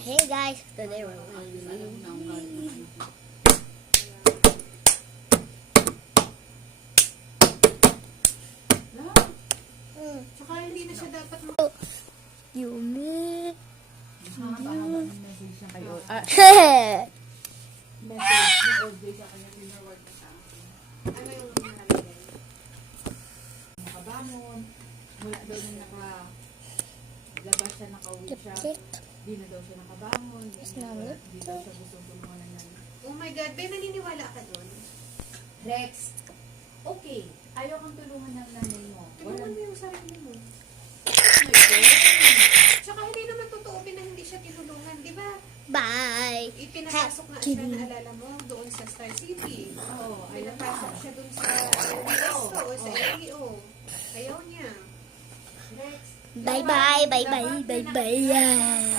Hey guys, today we're Tsaka hindi na siya dapat Yumi. mahaba-haba ng message niya kayo. Message ni OJ sa kanya, pinawag na sa akin. Ano yung nakalagay? Nakabangon, mula daw na nakalabas siya, nakauwi siya. Di na daw siya nakabangon. Di daw siya gusto tulungan na nanay. Oh my God, Ben, naniniwala ka doon? Rex, okay. Ayaw kang tulungan ng nanay mo. Tulungan mo yung sarili mo. Oh my God. Tsaka hindi naman totoo na hindi siya tinulungan, di ba? Bye. Ipinapasok na siya, naalala mo, doon sa Star City. Oo, ayaw Pinapasok siya doon sa LDO o sa LDO. Ayaw niya. Rex, Bye bye, bye bye, bye bye.